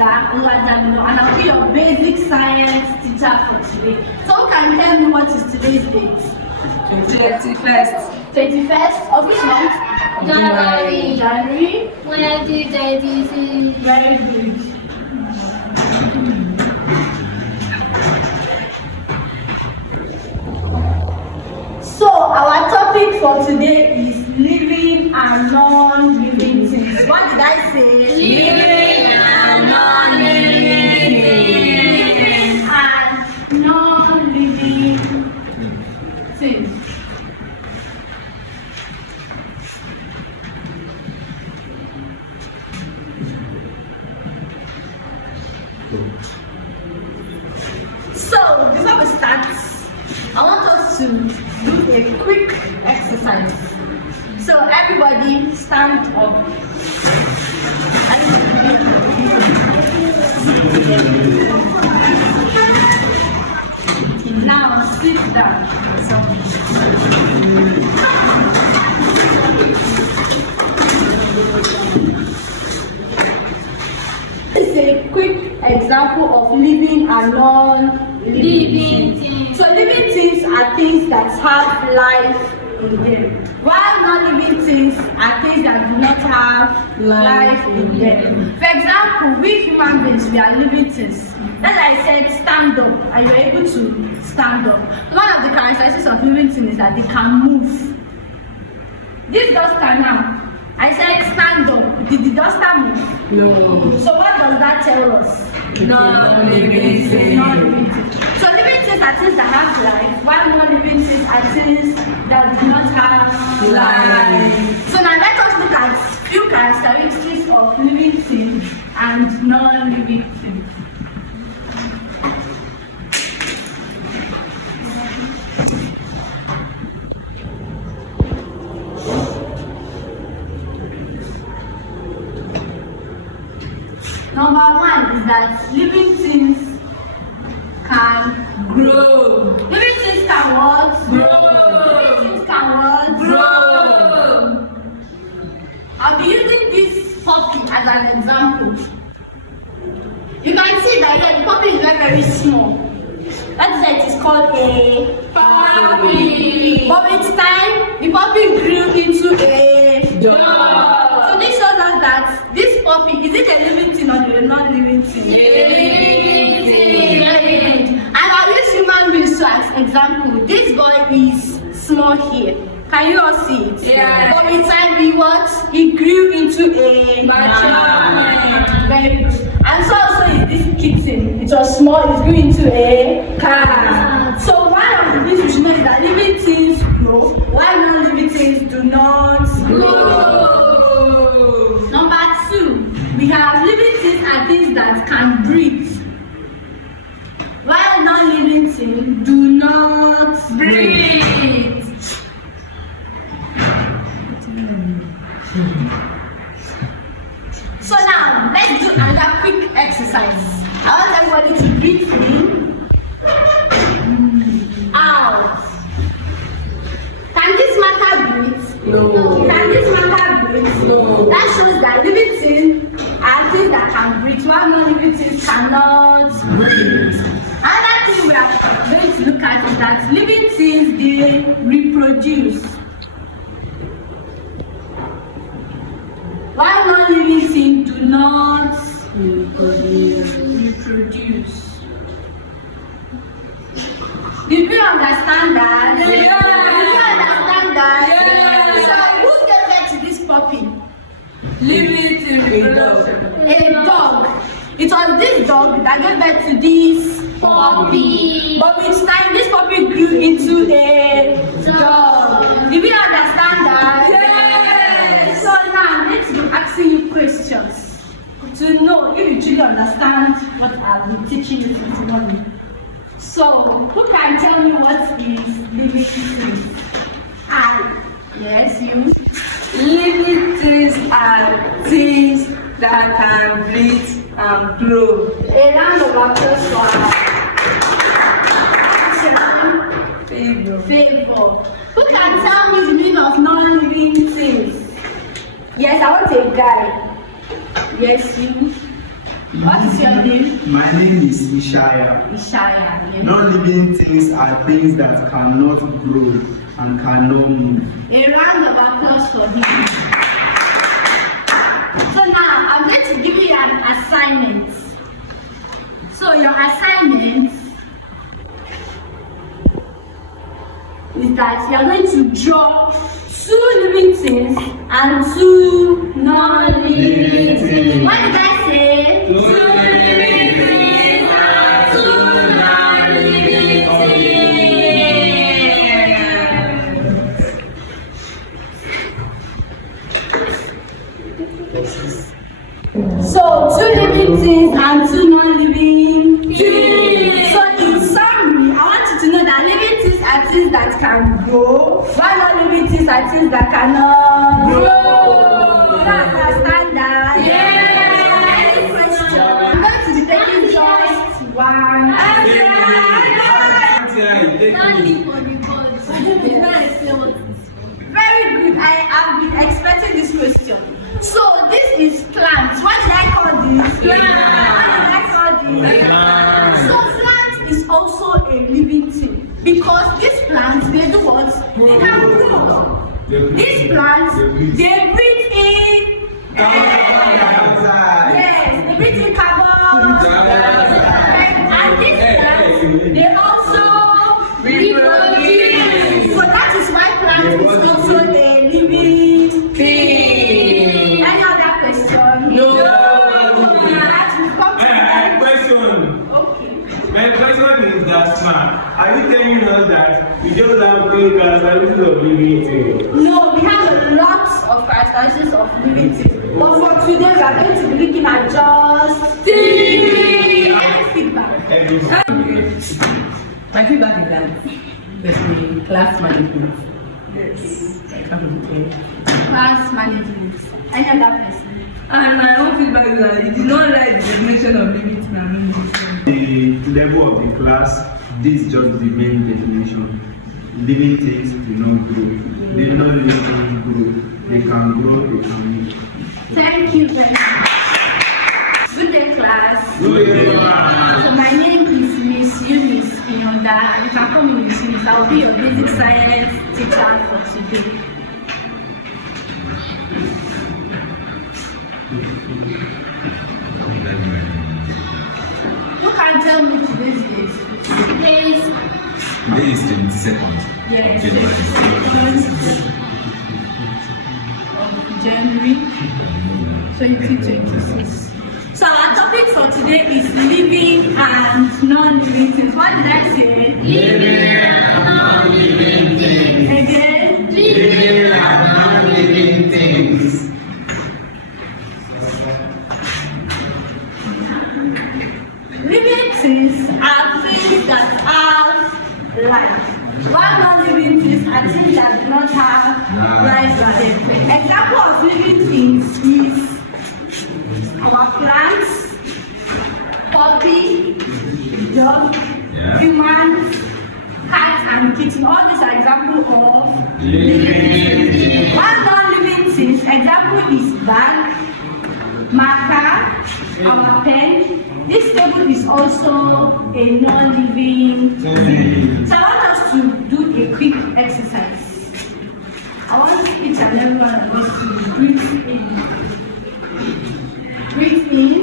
and I'll be your basic science teacher for today. So who can tell me what is today's date? 21st. 21st of which month? January. January. 2023. Very good. So our topic for today is living and non-living things. What did I say? Living and non-living Living and non-living things. So before we start, I want us to do a quick exercise. So everybody stand up. Now sit down. This is a quick example of living and non-living things. So living things are things that have life in them, while non-living things are things that do not have life in them. For example, we human beings, we are living things. As I said, stand up, and you are able to stand up. One of the characteristics of living things is that they can move. This duster now, I said stand up. Did the duster move? No. So what does that tell us? Non-living things. Non-living things. So living things are things that have life, while non-living things are things that do not have life. So now let us look at few characteristics of living things and non-living things. Number one is that living things can Grow. Living things can what? Grow. Living things can what? Grow. I'll be using this puppy as an example. You can see that here the puppy is very, very small. That is why it is called a puppy. But with time, the puppy grew into a dog. So this shows us that this puppy, is it a living thing or a non-living thing? And I'll use human beings to as example. This boy is small here. Can you all see it? Yeah. But with time, he grew into a man. Very good. And so also is this kitten. It was small, it grew into a cat. So one of the things we should know is that living things grow, while non-living things do not grow. Number two, we have living things are things that can breathe, while non-living things do not breathe. So now, let's do another quick exercise. I want everybody to breathe in, out. Can this matter breathe? No. Can this matter breathe? No. That shows that living things are things that can breathe, while non-living things cannot breathe. Another thing we are going to look at is that living things, they reproduce, while non-living things do not reproduce. Did we understand that? Yeah. Did you understand that? Yeah. So who gave birth to this puppy? Living things. Reproduction. A dog. It was this dog that gave birth to this puppy. But with time, this puppy grew into a dog. Did we understand that? Yes. So now I'm going to be asking you questions to know if you truly understand what I've been teaching you this morning. So, who can tell me what is living things? Yes, you. Living things are things that can breathe and grow. A round of applause for favor. Who can tell me the meaning of non-living things? Yes, I want a guy. Yes, you. What is your name? My name is Ishaya. Ishaya. Non-living things are things that cannot grow and cannot move. A round of applause for him. So now I'm going to give you an assignment. So your assignment is that you're going to draw 2 living things and 2 non-living things. What did I say? 2 living things and 2 non-living things. So 2 living things and 2 non-living things. So in summary, I want you to know that living things are things that can grow, while non-living things are things that cannot grow. Do you understand that? Yes. Any question? I'm going to be taking just one. Very good. I have been expecting this question. So this is plants. What did I call this? Plant. What did I call this? Plant. So plant is also a living thing because these plants they do what? They can grow. These plants they breathe in. Yes, they breathe in carbon. And these plants they also reproduce. So that is why plant is also a living thing. Any other question? No. Question. Okay. My question is that are you telling us that we just have great characteristics of living things? No, we have a lot of characteristics of living things. But for today, we are going to be looking at just 3. Any feedback? My feedback is that there's the class management. Yes. Class management. Any other person? And my own feedback is that it did not write the definition of living thing and non-living thing. The level of the class, this is just the main definition. Living things do not grow. They not living things grow. They can grow, they can move. Thank you very much. Good day, class. Good day. So my name is Miss Eunice Inonda. You can call me Miss Eunice. I will be your basic science teacher for today. Who can tell me today's date? Today's Today is 22nd yes, of January. of January 2026. So our topic for today is living and non-living things. What did I say? Living and non-living things. Again? Living and non-living things. Living things are things that have life. While non-living things are things that do not have life in them. Example of living things is our plants, puppy, dog, humans, cats and kitten. All these are examples of living things. One non-living things, example is bag, marker, our pen. This table is also a non-living thing. So I want us to do a quick exercise. I want each and every one of us to breathe in. Breathe in,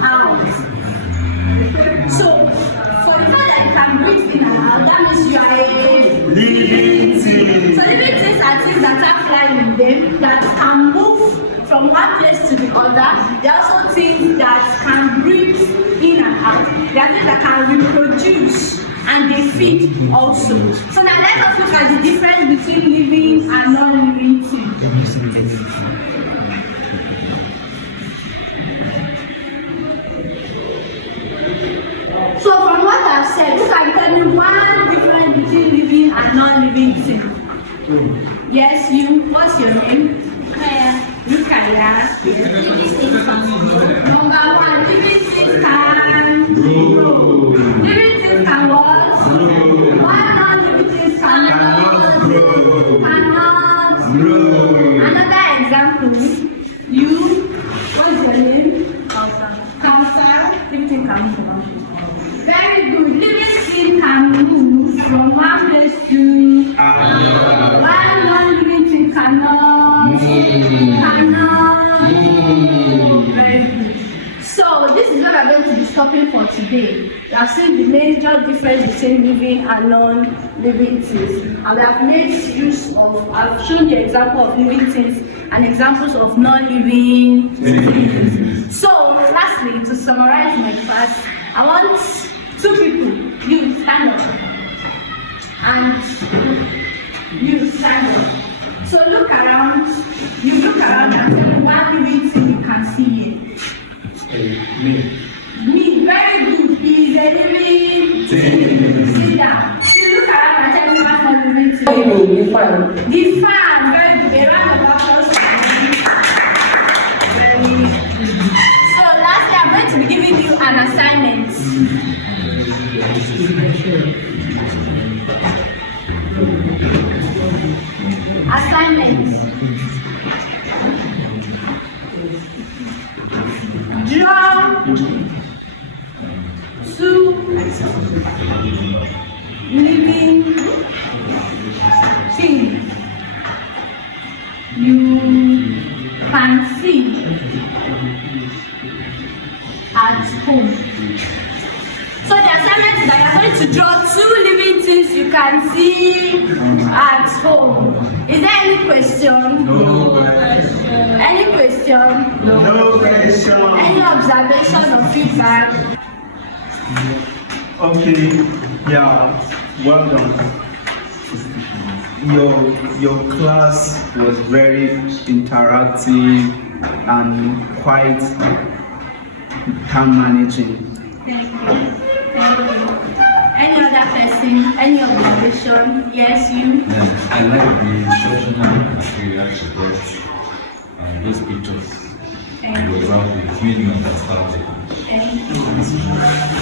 out. So, for the fact that you can breathe in and out, that means you are a living thing. So living things are things that have life in them, that can move from one place to the other. There are also things that can breathe in and out. There are things that can reproduce and they feed also. So now let us look at the difference between living and non-living things. So from what I've said, you can tell me one difference between living and non-living things. Yes, you. What's your name? Kaya. You Kaya. Living things can grow. Number 1, living things can grow. Living things can what? Grow. Why non-living things cannot grow? Cannot have seen the major difference between living and non-living things. And we have made use of, I've shown the example of living things and examples of non-living things. So, lastly, to summarize my class, I want 2 people, you stand up, and you stand up. So look around, and tell me one living thing you can see here. Me, very good. He is a living thing. Sit down. You look around and tell me what's not living thing. The fan. The fan, very good. A round of applause for him. Very good. So lastly, I'm going to be giving you an assignment. Draw 2 living things you can see at home. So the assignment is that you are going to draw 2 living things you can see at home. Is there any question? No. Any question? No question. Any observation or feedback? Okay, yeah, well done. Your class was very interactive and quite time managing. Thank you. Any other person? Any observation? Yes, you? Yeah, I like the instructional material she brought, those pictures. Thank For you. example, it made me understand. Thank you.